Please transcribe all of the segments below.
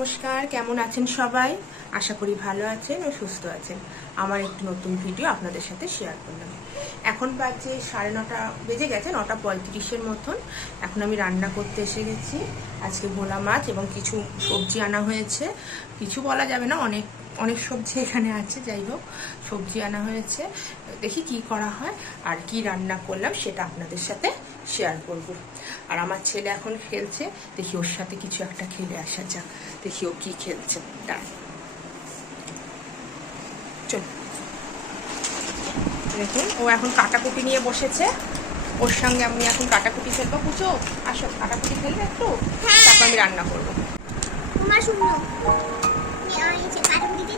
নমস্কার, কেমন আছেন সবাই? আশা করি ভালো আছেন ও সুস্থ আছেন। আমার একটি নতুন ভিডিও আপনাদের সাথে শেয়ার করলাম। এখন বাজে সাড়ে নটা বেজে গেছে, নটা পঁয়ত্রিশের মতন। এখন আমি রান্না করতে এসে গেছি। আজকে ভোলা মাছ এবং কিছু সবজি আনা হয়েছে। কিছু বলা যাবে না, অনেক অনেক সবজি এখানে আছে যাই হোক সবজি আনা হয়েছে। দেখি কি করা হয় আর কি রান্না করলাম সেটা আপনাদের সাথে শেয়ার করব। আর আমার ছেলে এখন খেলছে দেখি ওর সাথে কিছু একটা খেলে আসা যাক। দেখি ও কি খেলছে। দাঁড়ান। চল। দেখুন ও এখন কাটাকুটি নিয়ে বসেছে। ওর সঙ্গে আমি এখন কাটাকুটি খেলব। পুজো আসো কাটাকুটি খেলবে একটু? তারপর আমি রান্না করব।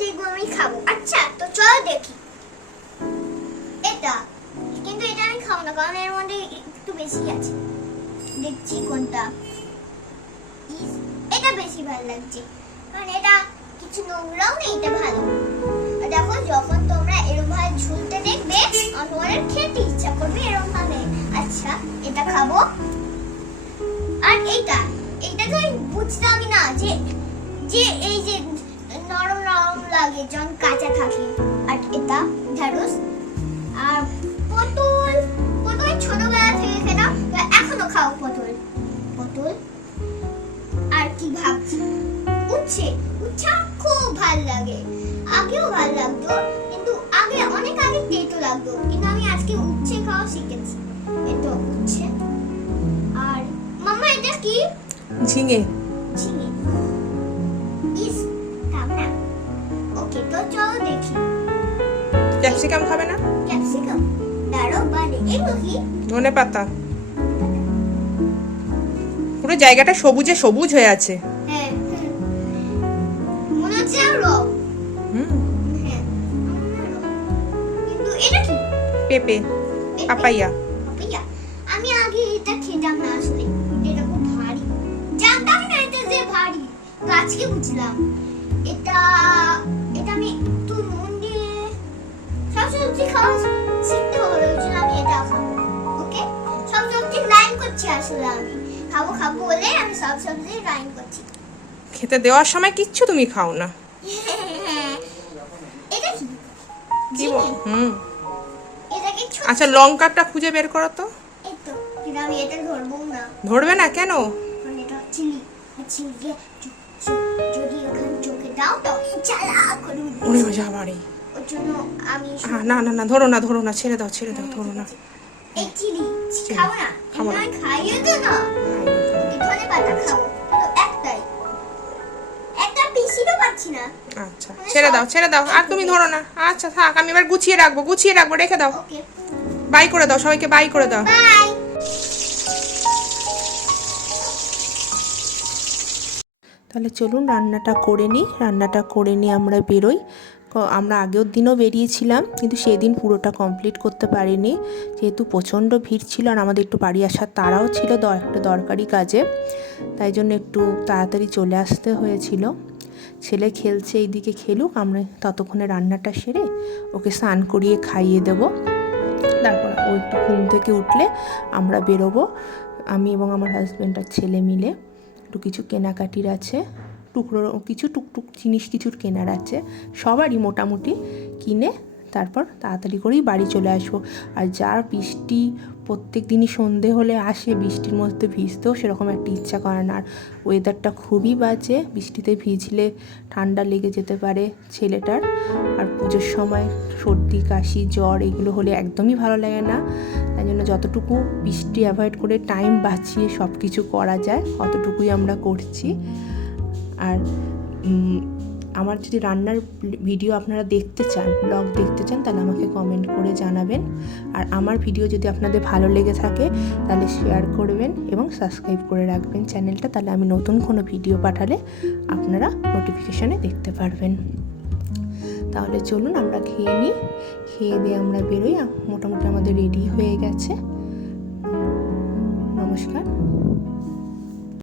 যেগুলো আমি খাব। আচ্ছা তো চলো দেখি। এটা, কিন্তু এটা আমি খাব না, কারণ এর মধ্যে একটু বেশি আছে। দেখছি কোনটা। এটা বেশি ভালো লাগছে। কারণ এটা কিছু নোংরাও নেই, এটা ভালো। দেখো, যখন তোমরা এরকম ভাবে ঝুলতে দেখবে তোমাদের খেতে ইচ্ছা করবে এরকম ভাবে আচ্ছা এটা খাব। আর এইটা এইটা তো আমি বুঝতামই না যে যে এই যে লাগে যখন কাঁচা থাকে। আর এটা ঢেঁড়স। আর পটল পটল ছোটবেলা থেকে খেতাম এখনও খাও পটল। পটল? আর কি ভাবছি? উচ্ছে। উচ্ছে খুব ভালো লাগে। আগেও ভালো লাগতো কিন্তু আগে অনেক আগে তেতো লাগতো। কিন্তু আমি আজকে উচ্ছে খাওয়া শিখেছি। এটা উচ্ছে। আর মামা এটা কি? ঝিঙে। ঝিঙে। ওকে তো চলো দেখি। ক্যাপসিকাম খাবে না? ক্যাপসিকাম? দাঁড়ো বাড়ি এগুলো কি ধনে পাতা পুরো জায়গাটা সবুজে সবুজ হয়ে আছে। হ্যাঁ মনে হচ্ছে হুম। হ্যাঁ আমার রং। কিন্তু এটা কি? পেঁপে পাপাইয়া। পাপাইয়া? আমি আগে এটা খেতাম না আসলে। এটা খুব ভারী। জানতাম না এটা যে ভারী। আজকে বুঝলাম। এটা আমি একটু নুন দিয়ে সব সবজি খাওয়া শিখতে হবে ওই জন্য আমি এটা খাব ওকে সব সবজি লাইন করছি আসলে আমি খাব খাব বলে আমি সব সবজি লাইন করছি খেতে দেওয়ার সময় কিচ্ছু তুমি খাও না এটা কি দিব হুম আচ্ছা লঙ্কাটা খুঁজে বের করো তো ধরবো না ধরবে না কেন এটা চিলি চিলি বাড়ি শুধু- না না না ধরো না ধরো না ছেড়ে দাও ছেড়ে দাও ধরো না। খাব না? খাব না। আমি খাইয়ে তো না। ধনে পাতা খাব একটাই। একটা পিসিও পাচ্ছি না। আচ্ছা ছেড়ে দাও ছেড়ে দাও। আর তুমি ধরো না। আচ্ছা থাক আমি এবার গুছিয়ে রাখব গুছিয়ে রাখব রেখে দাও। বাই করে দাও সবাইকে বাই করে দাও। বাই। তাহলে চলুন রান্নাটা করে নিই। রান্নাটা করে নিয়ে আমরা বেরোই। আমরা আগের দিনও বেরিয়েছিলাম, কিন্তু সেদিন পুরোটা কমপ্লিট করতে পারিনি। যেহেতু প্রচণ্ড ভিড় ছিল আর আমাদের একটু বাড়ি আসার তারাও ছিল একটা দরকারি কাজে। তাই জন্য একটু তাড়াতাড়ি চলে আসতে হয়েছিল। ছেলে খেলছে, এইদিকে খেলুক, আমরা ততক্ষণে রান্নাটা সেরে ওকে স্নান করিয়ে খাইয়ে দেবো। তারপর ও একটু ঘুম থেকে উঠলে আমরা বেরোবো, আমি এবং আমার হাজব্যান্ড আর ছেলে মিলে। একটু কিছু কেনাকাটির আছে, টুকরো, কিছু টুকটুক জিনিস কিছুর কেনার আছে, সবারই মোটামুটি কিনে তারপর তাড়াতাড়ি করেই বাড়ি চলে আসব। আর যার বৃষ্টি প্রত্যেক দিনই সন্ধে হলে আসে, বৃষ্টির মধ্যে ভিজতেও সেরকম একটা ইচ্ছা করে না। আর ওয়েদারটা খুবই বাজে, বৃষ্টিতে ভিজলে ঠান্ডা লেগে যেতে পারে ছেলেটার। আর পুজোর সময় সর্দি, কাশি, জ্বর এগুলো হলে একদমই ভালো লাগে না। তাই জন্য যতটুকু বৃষ্টি অ্যাভয়েড করে টাইম বাঁচিয়ে সব কিছু করা যায়, অতটুকুই আমরা করছি। আর আমার যদি রান্নার ভিডিও আপনারা দেখতে চান, ব্লগ দেখতে চান, তাহলে আমাকে কমেন্ট করে জানাবেন। আর আমার ভিডিও যদি আপনাদের ভালো লেগে থাকে, তাহলে শেয়ার করবেন এবং সাবস্ক্রাইব করে রাখবেন চ্যানেলটা তাহলে আমি নতুন কোনো ভিডিও পাঠালে আপনারা নোটিফিকেশানে দেখতে পারবেন। তাহলে চলুন আমরা খেয়ে নিই। খেয়ে দিয়ে আমরা বেরোই। মোটামুটি আমাদের রেডি হয়ে গেছে। নমস্কার।